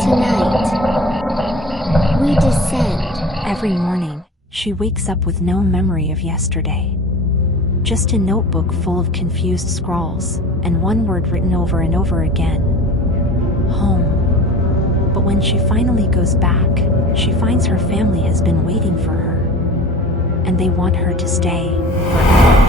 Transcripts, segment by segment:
Tonight, we descend. Every morning, she wakes up with no memory of yesterday. Just a notebook full of confused scrawls, and one word written over and over again. Home. But when she finally goes back, she finds her family has been waiting for her. And they want her to stay forever.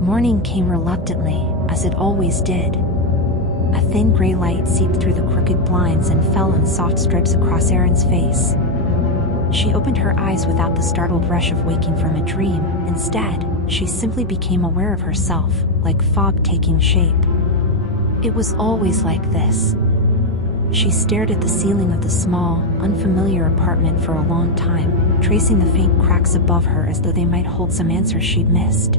Morning came reluctantly, as it always did. A thin gray light seeped through the crooked blinds and fell in soft strips across Erin's face. She opened her eyes without the startled rush of waking from a dream. Instead, she simply became aware of herself, like fog taking shape. It was always like this. She stared at the ceiling of the small, unfamiliar apartment for a long time, tracing the faint cracks above her as though they might hold some answers she'd missed.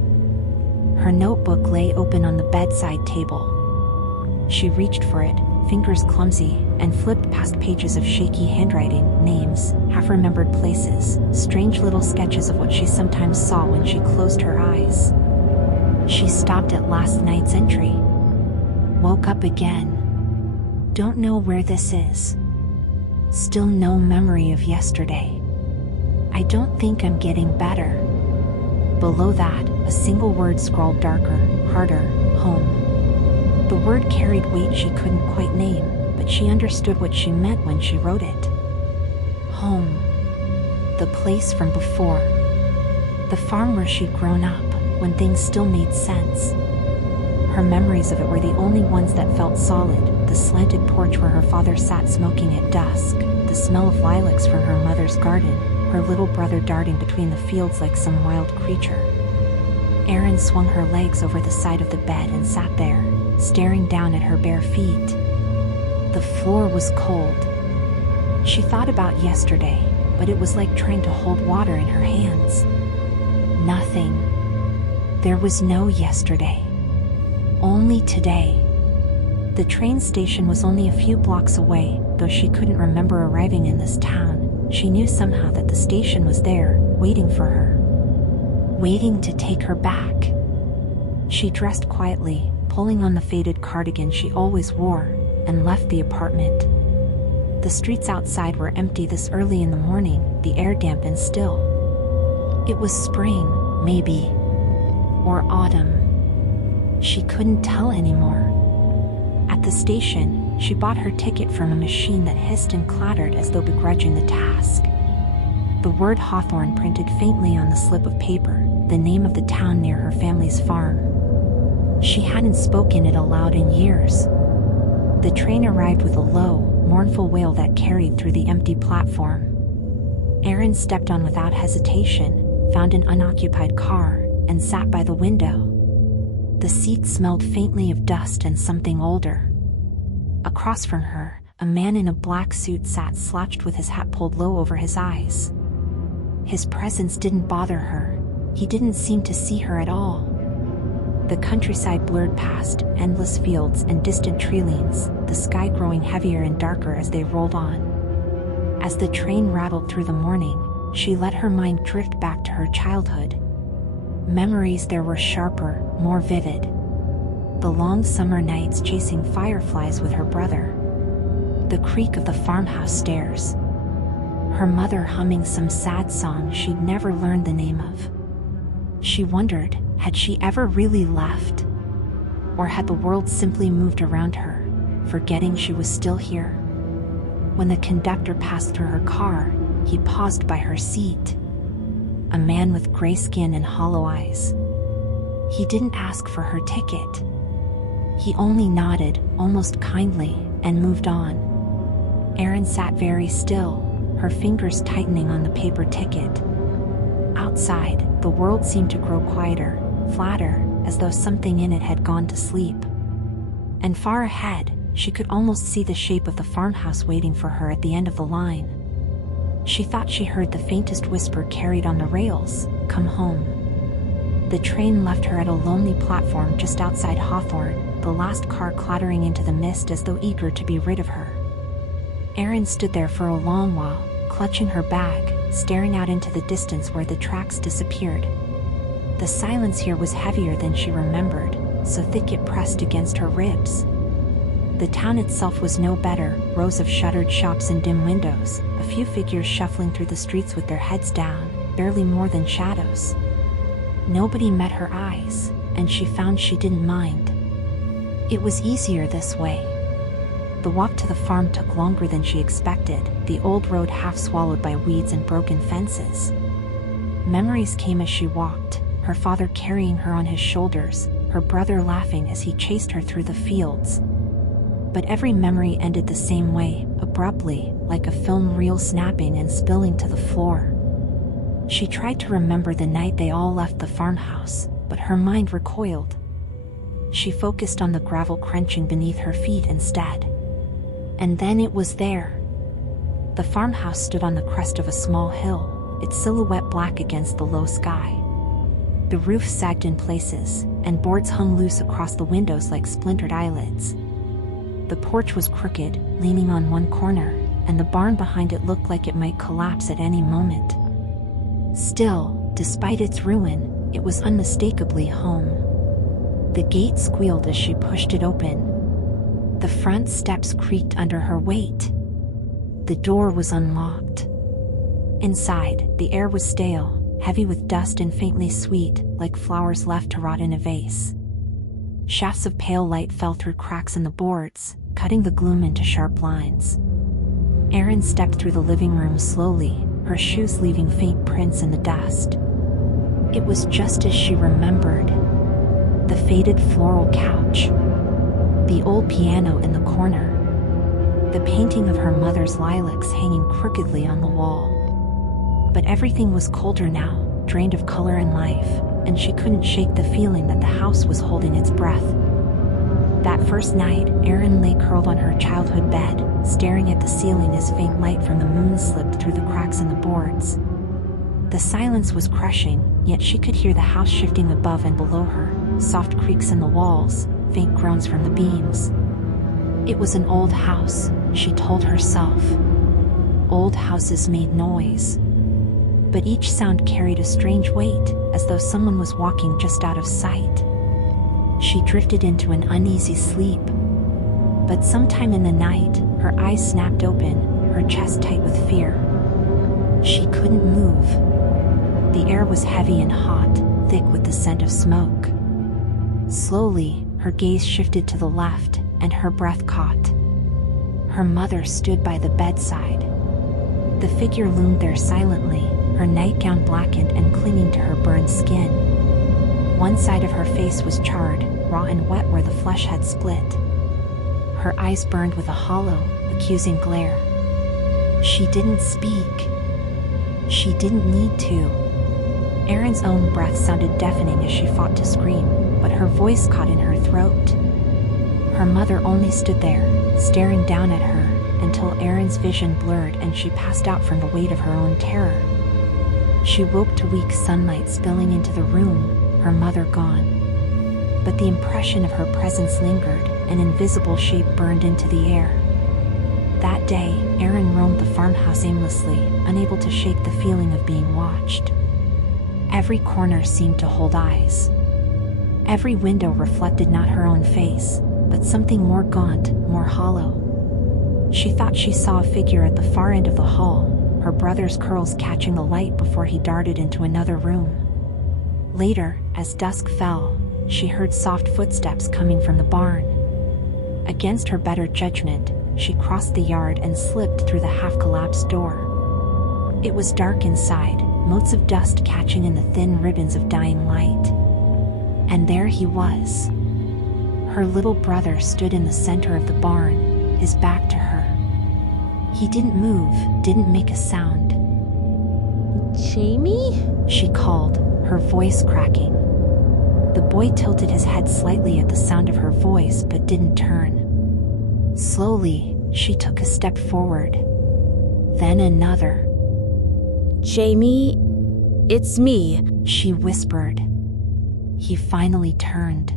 Her notebook lay open on the bedside table. She reached for it, fingers clumsy, and flipped past pages of shaky handwriting, names, half-remembered places, strange little sketches of what she sometimes saw when she closed her eyes. She stopped at last night's entry. Woke up again. Don't know where this is. Still no memory of yesterday. I don't think I'm getting better. Below that, a single word scrawled darker, harder, home. The word carried weight she couldn't quite name, but she understood what she meant when she wrote it. Home. The place from before. The farm where she'd grown up, when things still made sense. Her memories of it were the only ones that felt solid, the slanted porch where her father sat smoking at dusk, the smell of lilacs from her mother's garden, her little brother darting between the fields like some wild creature. Erin swung her legs over the side of the bed and sat there, staring down at her bare feet. The floor was cold. She thought about yesterday, but it was like trying to hold water in her hands. Nothing. There was no yesterday. Only today. The train station was only a few blocks away, though she couldn't remember arriving in this town. She knew somehow that the station was there, waiting for her. Waiting to take her back. She dressed quietly, pulling on the faded cardigan she always wore, and left the apartment. The streets outside were empty this early in the morning, the air damp and still. It was spring, maybe. Or autumn. She couldn't tell anymore. At the station, she bought her ticket from a machine that hissed and clattered as though begrudging the task. The word Hawthorne printed faintly on the slip of paper, the name of the town near her family's farm. She hadn't spoken it aloud in years. The train arrived with a low, mournful wail that carried through the empty platform. Erin stepped on without hesitation, found an unoccupied car, and sat by the window. The seat smelled faintly of dust and something older. Across from her, a man in a black suit sat slouched with his hat pulled low over his eyes. His presence didn't bother her. He didn't seem to see her at all. The countryside blurred past, endless fields and distant treelines, the sky growing heavier and darker as they rolled on. As the train rattled through the morning, she let her mind drift back to her childhood. Memories there were sharper, more vivid. The long summer nights chasing fireflies with her brother. The creak of the farmhouse stairs. Her mother humming some sad song she'd never learned the name of. She wondered, had she ever really left? Or had the world simply moved around her, forgetting she was still here? When the conductor passed through her car, he paused by her seat. A man with gray skin and hollow eyes. He didn't ask for her ticket. He only nodded, almost kindly, and moved on. Erin sat very still, her fingers tightening on the paper ticket. Outside, the world seemed to grow quieter, flatter, as though something in it had gone to sleep. And far ahead, she could almost see the shape of the farmhouse waiting for her at the end of the line. She thought she heard the faintest whisper carried on the rails, "Come home." The train left her at a lonely platform just outside Hawthorne, the last car clattering into the mist as though eager to be rid of her. Erin stood there for a long while, clutching her bag, staring out into the distance where the tracks disappeared. The silence here was heavier than she remembered, so thick it pressed against her ribs. The town itself was no better, rows of shuttered shops and dim windows, a few figures shuffling through the streets with their heads down, barely more than shadows. Nobody met her eyes, and she found she didn't mind. It was easier this way. The walk to the farm took longer than she expected, the old road half swallowed by weeds and broken fences. Memories came as she walked, her father carrying her on his shoulders, her brother laughing as he chased her through the fields. But every memory ended the same way, abruptly, like a film reel snapping and spilling to the floor. She tried to remember the night they all left the farmhouse, but her mind recoiled. She focused on the gravel crunching beneath her feet instead. And then it was there. The farmhouse stood on the crest of a small hill, its silhouette black against the low sky. The roof sagged in places, and boards hung loose across the windows like splintered eyelids. The porch was crooked, leaning on one corner, and the barn behind it looked like it might collapse at any moment. Still, despite its ruin, it was unmistakably home. The gate squealed as she pushed it open. The front steps creaked under her weight. The door was unlocked. Inside, the air was stale, heavy with dust and faintly sweet, like flowers left to rot in a vase. Shafts of pale light fell through cracks in the boards, cutting the gloom into sharp lines. Erin stepped through the living room slowly, her shoes leaving faint prints in the dust. It was just as she remembered. The faded floral couch. The old piano in the corner. The painting of her mother's lilacs hanging crookedly on the wall. But everything was colder now, drained of color and life, and she couldn't shake the feeling that the house was holding its breath. That first night, Erin lay curled on her childhood bed, staring at the ceiling as faint light from the moon slipped through the cracks in the boards. The silence was crushing, yet she could hear the house shifting above and below her, soft creaks in the walls, faint groans from the beams. It was an old house, she told herself. Old houses made noise. But each sound carried a strange weight, as though someone was walking just out of sight. She drifted into an uneasy sleep. But sometime in the night, her eyes snapped open, her chest tight with fear. She couldn't move. The air was heavy and hot, thick with the scent of smoke. Slowly, her gaze shifted to the left, and her breath caught. Her mother stood by the bedside. The figure loomed there silently, her nightgown blackened and clinging to her burned skin. One side of her face was charred, raw and wet where the flesh had split. Her eyes burned with a hollow, accusing glare. She didn't speak. She didn't need to. Erin's own breath sounded deafening as she fought to scream, but her voice caught in her throat. Her mother only stood there, staring down at her, until Erin's vision blurred and she passed out from the weight of her own terror. She woke to weak sunlight spilling into the room, her mother gone. But the impression of her presence lingered, an invisible shape burned into the air. That day, Erin roamed the farmhouse aimlessly, unable to shake the feeling of being watched. Every corner seemed to hold eyes. Every window reflected not her own face, but something more gaunt, more hollow. She thought she saw a figure at the far end of the hall, her brother's curls catching the light before he darted into another room. Later, as dusk fell, she heard soft footsteps coming from the barn. Against her better judgment, she crossed the yard and slipped through the half-collapsed door. It was dark inside, motes of dust catching in the thin ribbons of dying light. And there he was. Her little brother stood in the center of the barn, his back to her. He didn't move, didn't make a sound. Jamie? She called, her voice cracking. The boy tilted his head slightly at the sound of her voice but didn't turn. Slowly, she took a step forward. Then another. Jamie, it's me, she whispered. He finally turned.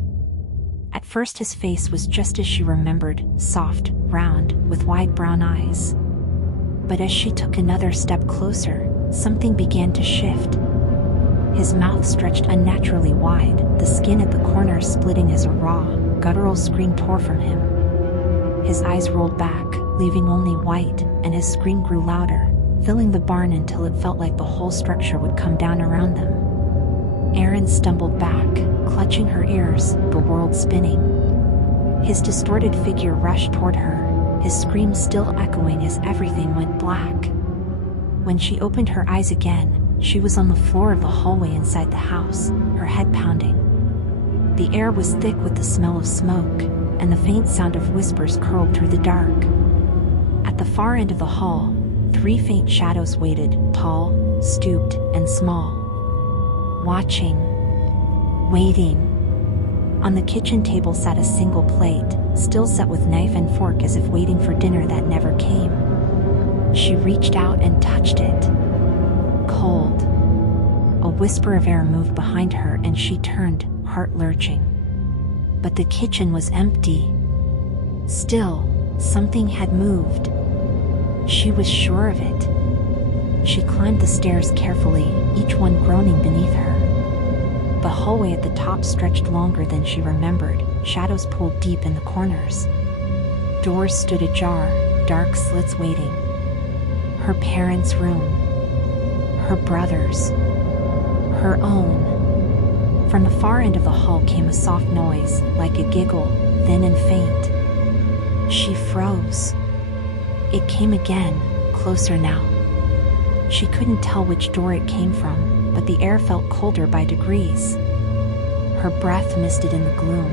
At first his face was just as she remembered, soft, round, with wide brown eyes. But as she took another step closer, something began to shift. His mouth stretched unnaturally wide, the skin at the corners splitting as a raw, guttural scream tore from him. His eyes rolled back, leaving only white, and his scream grew louder, filling the barn until it felt like the whole structure would come down around them. Erin stumbled back, clutching her ears, the world spinning. His distorted figure rushed toward her, his scream still echoing as everything went black. When she opened her eyes again, she was on the floor of the hallway inside the house, her head pounding. The air was thick with the smell of smoke, and the faint sound of whispers curled through the dark. At the far end of the hall, 3 faint shadows waited, tall, stooped, and small. Watching. Waiting. On the kitchen table sat a single plate, still set with knife and fork as if waiting for dinner that never came. She reached out and touched it. Cold. A whisper of air moved behind her and she turned, heart lurching. But the kitchen was empty. Still, something had moved. She was sure of it. She climbed the stairs carefully, each one groaning beneath her. The hallway at the top stretched longer than she remembered, shadows pulled deep in the corners. Doors stood ajar, dark slits waiting. Her parents' room. Her brother's. Her own. From the far end of the hall came a soft noise, like a giggle, thin and faint. She froze. It came again, closer now. She couldn't tell which door it came from, but the air felt colder by degrees. Her breath misted in the gloom.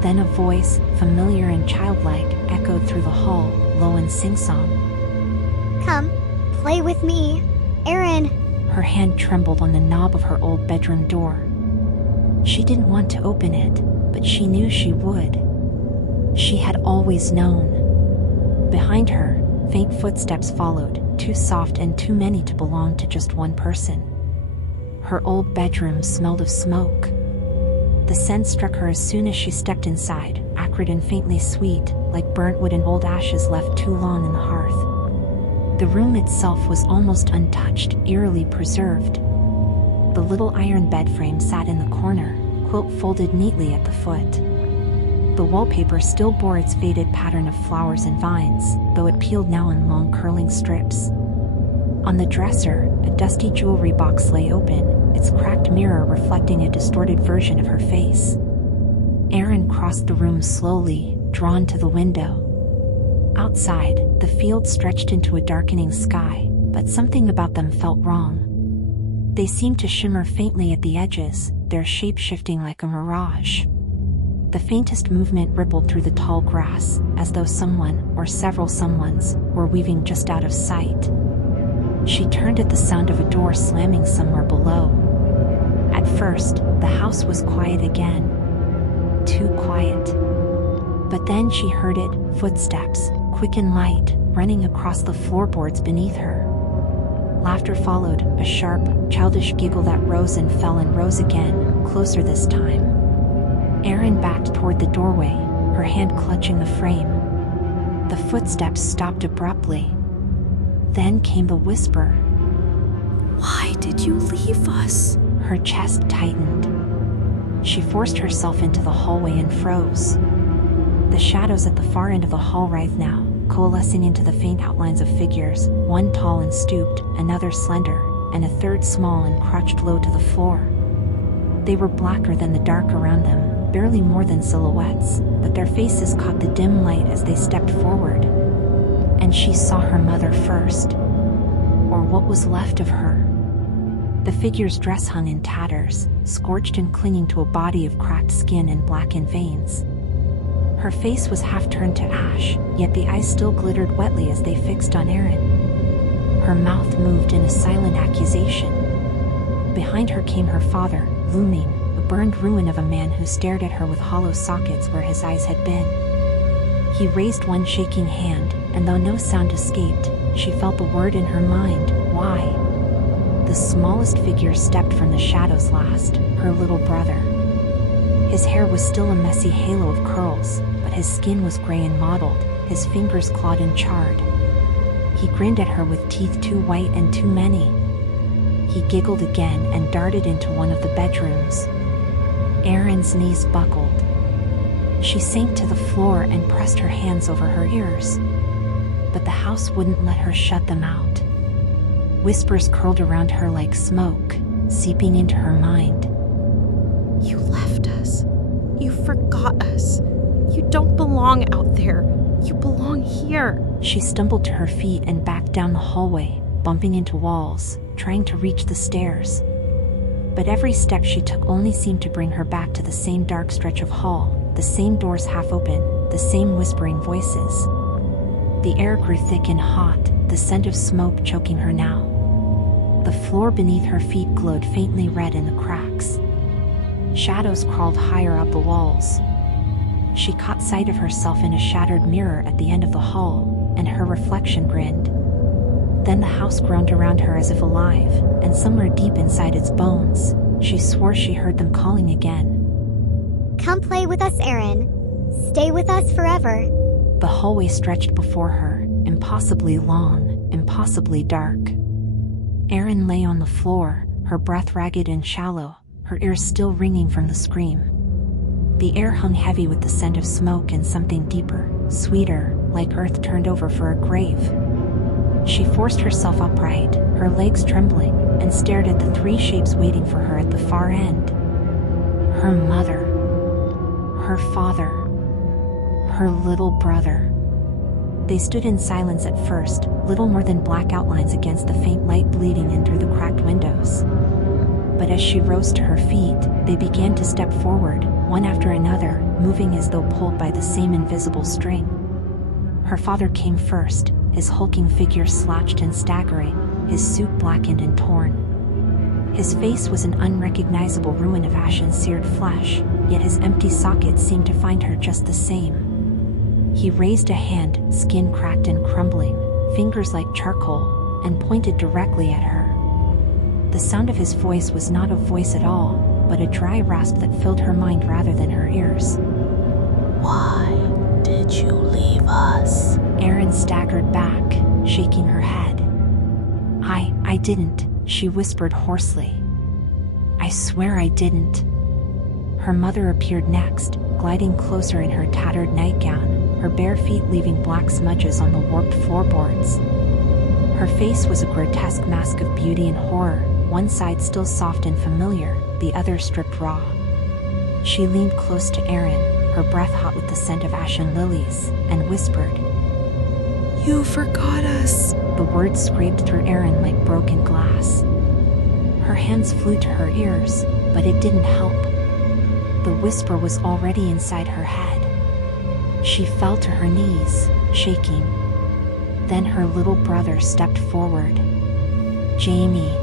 Then a voice, familiar and childlike, echoed through the hall, low and sing-song. Come, play with me, Erin. Her hand trembled on the knob of her old bedroom door. She didn't want to open it, but she knew she would. She had always known. Behind her, faint footsteps followed, too soft and too many to belong to just one person. Her old bedroom smelled of smoke. The scent struck her as soon as she stepped inside, acrid and faintly sweet, like burnt wood and old ashes left too long in the hearth. The room itself was almost untouched, eerily preserved. The little iron bed frame sat in the corner, quilt folded neatly at the foot. The wallpaper still bore its faded pattern of flowers and vines, though it peeled now in long curling strips. On the dresser, a dusty jewelry box lay open, its cracked mirror reflecting a distorted version of her face. Erin crossed the room slowly, drawn to the window. Outside, the fields stretched into a darkening sky, but something about them felt wrong. They seemed to shimmer faintly at the edges, their shape shifting like a mirage. The faintest movement rippled through the tall grass, as though someone, or several someones, were weaving just out of sight. She turned at the sound of a door slamming somewhere below. At first, the house was quiet again. Too quiet. But then she heard it, footsteps, quick and light, running across the floorboards beneath her. Laughter followed, a sharp, childish giggle that rose and fell and rose again, closer this time. Erin backed toward the doorway, her hand clutching the frame. The footsteps stopped abruptly. Then came the whisper. Why did you leave us? Her chest tightened. She forced herself into the hallway and froze. The shadows at the far end of the hall writhed now, coalescing into the faint outlines of figures, one tall and stooped, another slender, and a third small and crouched low to the floor. They were blacker than the dark around them, barely more than silhouettes, but their faces caught the dim light as they stepped forward. And she saw her mother first, or what was left of her. The figure's dress hung in tatters, scorched and clinging to a body of cracked skin and blackened veins. Her face was half turned to ash, yet the eyes still glittered wetly as they fixed on Erin. Her mouth moved in a silent accusation. Behind her came her father, looming, a burned ruin of a man who stared at her with hollow sockets where his eyes had been. He raised one shaking hand, and though no sound escaped, she felt the word in her mind, why? The smallest figure stepped from the shadows last, her little brother. His hair was still a messy halo of curls, but his skin was gray and mottled, his fingers clawed and charred. He grinned at her with teeth too white and too many. He giggled again and darted into one of the bedrooms. Erin's knees buckled. She sank to the floor and pressed her hands over her ears. But the house wouldn't let her shut them out. Whispers curled around her like smoke, seeping into her mind. You left us. You forgot us. You don't belong out there. You belong here. She stumbled to her feet and backed down the hallway, bumping into walls, trying to reach the stairs. But every step she took only seemed to bring her back to the same dark stretch of hall, the same doors half open, the same whispering voices. The air grew thick and hot, the scent of smoke choking her now. The floor beneath her feet glowed faintly red in the cracks. Shadows crawled higher up the walls. She caught sight of herself in a shattered mirror at the end of the hall, and her reflection grinned. Then the house groaned around her as if alive, and somewhere deep inside its bones, she swore she heard them calling again. Come play with us, Erin. Stay with us forever. The hallway stretched before her, impossibly long, impossibly dark. Erin lay on the floor, her breath ragged and shallow, her ears still ringing from the scream. The air hung heavy with the scent of smoke and something deeper, sweeter, like earth turned over for a grave. She forced herself upright, her legs trembling, and stared at the three shapes waiting for her at the far end. Her mother. Her father. Her little brother. They stood in silence at first, little more than black outlines against the faint light bleeding in through the cracked windows. But as she rose to her feet, they began to step forward, one after another, moving as though pulled by the same invisible string. Her father came first, his hulking figure slouched and staggering, his suit blackened and torn. His face was an unrecognizable ruin of ashen-seared flesh, yet his empty socket seemed to find her just the same. He raised a hand, skin cracked and crumbling, fingers like charcoal, and pointed directly at her. The sound of his voice was not a voice at all, but a dry rasp that filled her mind rather than her ears. Why did you leave us? Erin staggered back, shaking her head. I didn't, she whispered hoarsely. I swear I didn't. Her mother appeared next, gliding closer in her tattered nightgown, her bare feet leaving black smudges on the warped floorboards. Her face was a grotesque mask of beauty and horror, one side still soft and familiar, the other stripped raw. She leaned close to Erin, her breath hot with the scent of ashen lilies, and whispered, You forgot us. The words scraped through Erin like broken glass. Her hands flew to her ears, but it didn't help. The whisper was already inside her head. She fell to her knees, shaking. Then her little brother stepped forward. Jamie.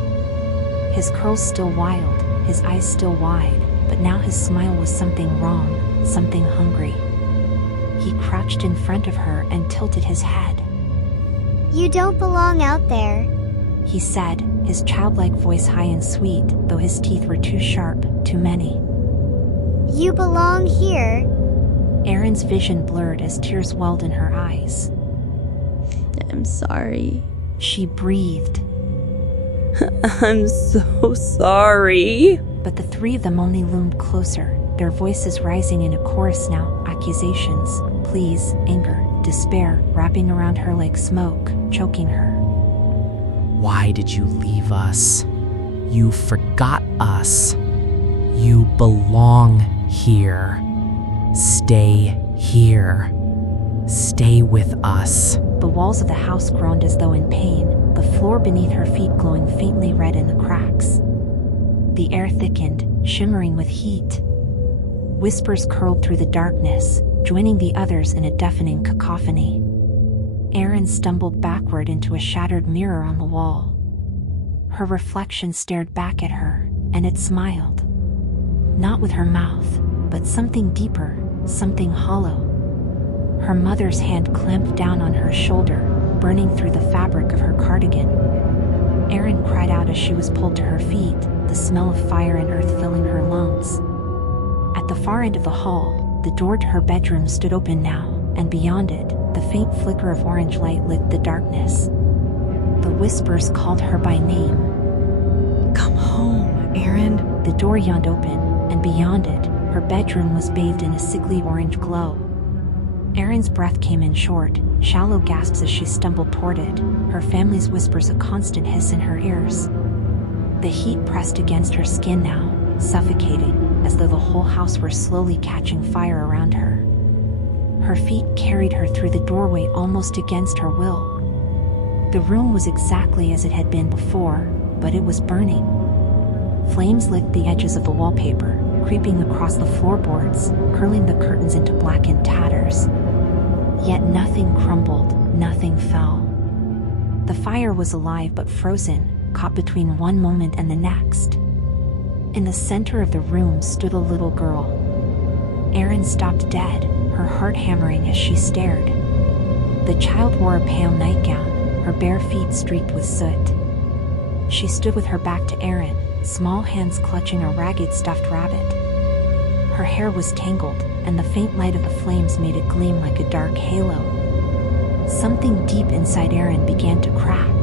His curls still wild, his eyes still wide, but now his smile was something wrong, something hungry. He crouched in front of her and tilted his head. You don't belong out there, he said, his childlike voice high and sweet, though his teeth were too sharp, too many. You belong here. Erin's vision blurred as tears welled in her eyes. I'm sorry. She breathed. I'm so sorry. But the three of them only loomed closer, their voices rising in a chorus now, accusations, pleas, anger, despair, wrapping around her like smoke, choking her. Why did you leave us? You forgot us. You belong here. Stay here. Stay with us. The walls of the house groaned as though in pain, the floor beneath her feet glowing faintly red in the cracks. The air thickened, shimmering with heat. Whispers curled through the darkness, joining the others in a deafening cacophony. Erin stumbled backward into a shattered mirror on the wall. Her reflection stared back at her, and it smiled. Not with her mouth, but something deeper, something hollow. Her mother's hand clamped down on her shoulder, burning through the fabric of her cardigan. Erin cried out as she was pulled to her feet, the smell of fire and earth filling her lungs. At the far end of the hall, the door to her bedroom stood open now, and beyond it, the faint flicker of orange light lit the darkness. The whispers called her by name. Erin. The door yawned open, and beyond it, her bedroom was bathed in a sickly orange glow. Erin's breath came in short, shallow gasps as she stumbled toward it, her family's whispers a constant hiss in her ears. The heat pressed against her skin now, suffocating, as though the whole house were slowly catching fire around her. Her feet carried her through the doorway almost against her will. The room was exactly as it had been before, but it was burning. Flames lit the edges of the wallpaper, creeping across the floorboards, curling the curtains into blackened tatters. Yet nothing crumbled, nothing fell. The fire was alive but frozen, caught between one moment and the next. In the center of the room stood a little girl. Erin stopped dead, her heart hammering as she stared. The child wore a pale nightgown, her bare feet streaked with soot. She stood with her back to Erin, small hands clutching a ragged stuffed rabbit. Her hair was tangled, and the faint light of the flames made it gleam like a dark halo. Something deep inside Erin began to crack.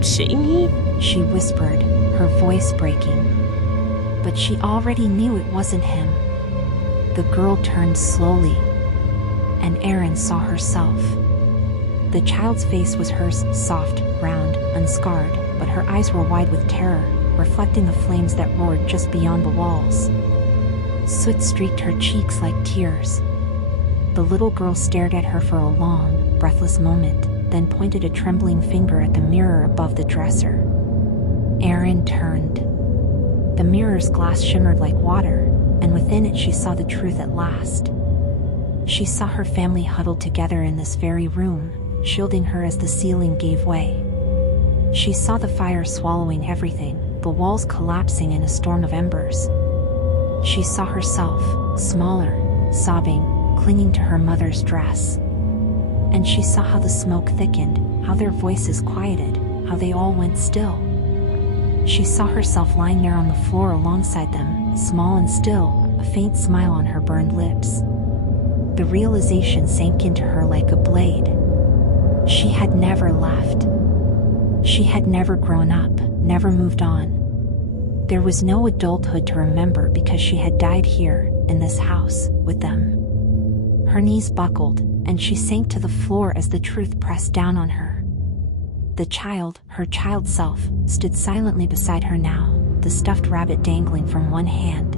Jamie? She whispered, her voice breaking. But she already knew it wasn't him. The girl turned slowly, and Erin saw herself. The child's face was hers, soft, round, unscarred, but her eyes were wide with terror, reflecting the flames that roared just beyond the walls. Soot streaked her cheeks like tears. The little girl stared at her for a long, breathless moment, then pointed a trembling finger at the mirror above the dresser. Erin turned. The mirror's glass shimmered like water, and within it she saw the truth at last. She saw her family huddled together in this very room, shielding her as the ceiling gave way. She saw the fire swallowing everything, the walls collapsing in a storm of embers. She saw herself, smaller, sobbing, clinging to her mother's dress. And she saw how the smoke thickened, how their voices quieted, how they all went still. She saw herself lying there on the floor alongside them, small and still, a faint smile on her burned lips. The realization sank into her like a blade. She had never left. She had never grown up, never moved on. There was no adulthood to remember because she had died here, in this house, with them. Her knees buckled, and she sank to the floor as the truth pressed down on her. The child, her child self, stood silently beside her now, the stuffed rabbit dangling from one hand.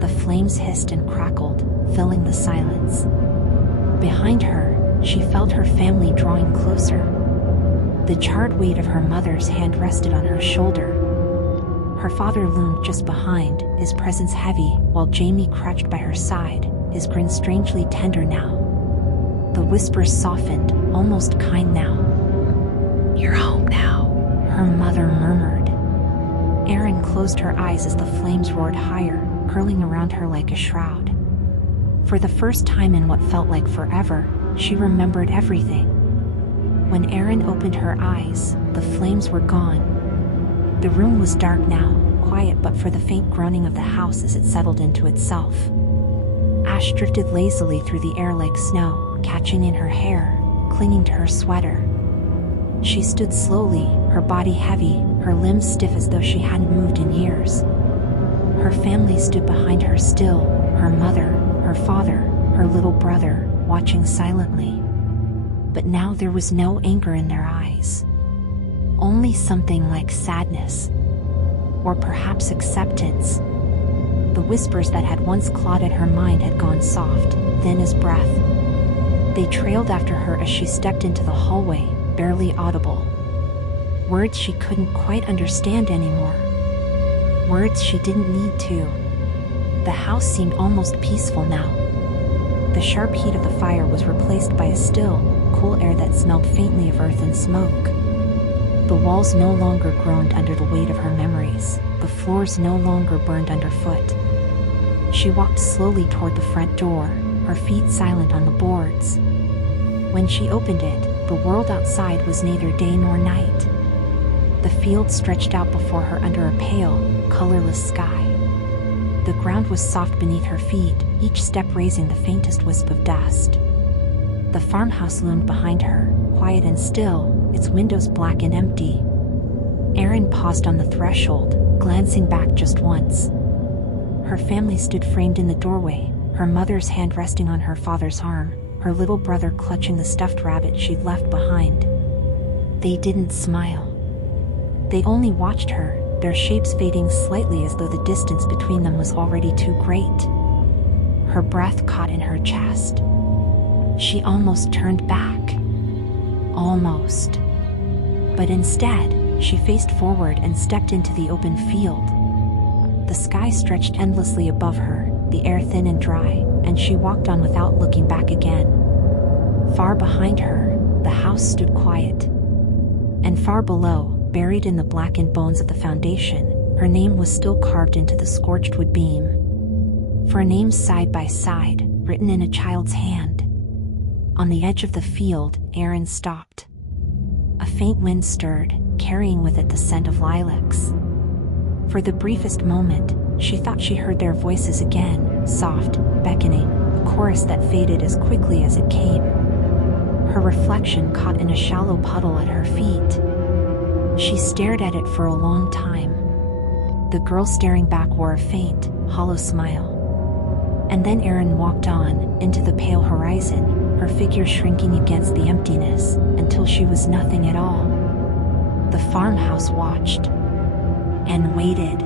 The flames hissed and crackled, filling the silence. Behind her, she felt her family drawing closer. The charred weight of her mother's hand rested on her shoulder. Her father loomed just behind, his presence heavy, while Jamie crouched by her side, his grin strangely tender now. The whispers softened, almost kind now. You're home now, her mother murmured. Erin closed her eyes as the flames roared higher, curling around her like a shroud. For the first time in what felt like forever, she remembered everything. When Erin opened her eyes, the flames were gone. The room was dark now, quiet but for the faint groaning of the house as it settled into itself. Ash drifted lazily through the air like snow, catching in her hair, clinging to her sweater. She stood slowly, her body heavy, her limbs stiff as though she hadn't moved in years. Her family stood behind her still, her mother, her father, her little brother, watching silently. But now there was no anger in their eyes. Only something like sadness. Or perhaps acceptance. The whispers that had once clawed at her mind had gone soft, thin as breath. They trailed after her as she stepped into the hallway, barely audible. Words she couldn't quite understand anymore. Words she didn't need to. The house seemed almost peaceful now. The sharp heat of the fire was replaced by a still, cool air that smelled faintly of earth and smoke. The walls no longer groaned under the weight of her memories. The floors no longer burned underfoot. She walked slowly toward the front door, her feet silent on the boards. When she opened it, the world outside was neither day nor night. The field stretched out before her under a pale, colorless sky. The ground was soft beneath her feet, each step raising the faintest wisp of dust. The farmhouse loomed behind her, quiet and still, its windows black and empty. Erin paused on the threshold, glancing back just once. Her family stood framed in the doorway, her mother's hand resting on her father's arm, her little brother clutching the stuffed rabbit she'd left behind. They didn't smile. They only watched her, their shapes fading slightly as though the distance between them was already too great. Her breath caught in her chest. She almost turned back. Almost. But instead, she faced forward and stepped into the open field. The sky stretched endlessly above her, the air thin and dry, and she walked on without looking back again. Far behind her, the house stood quiet. And far below, buried in the blackened bones of the foundation, her name was still carved into the scorched wood beam. Four names side by side, written in a child's hand. On the edge of the field, Erin stopped. A faint wind stirred, carrying with it the scent of lilacs. For the briefest moment, she thought she heard their voices again, soft, beckoning, a chorus that faded as quickly as it came. Her reflection caught in a shallow puddle at her feet. She stared at it for a long time. The girl staring back wore a faint, hollow smile. And then Erin walked on, into the pale horizon, her figure shrinking against the emptiness, until she was nothing at all. The farmhouse watched. And waited.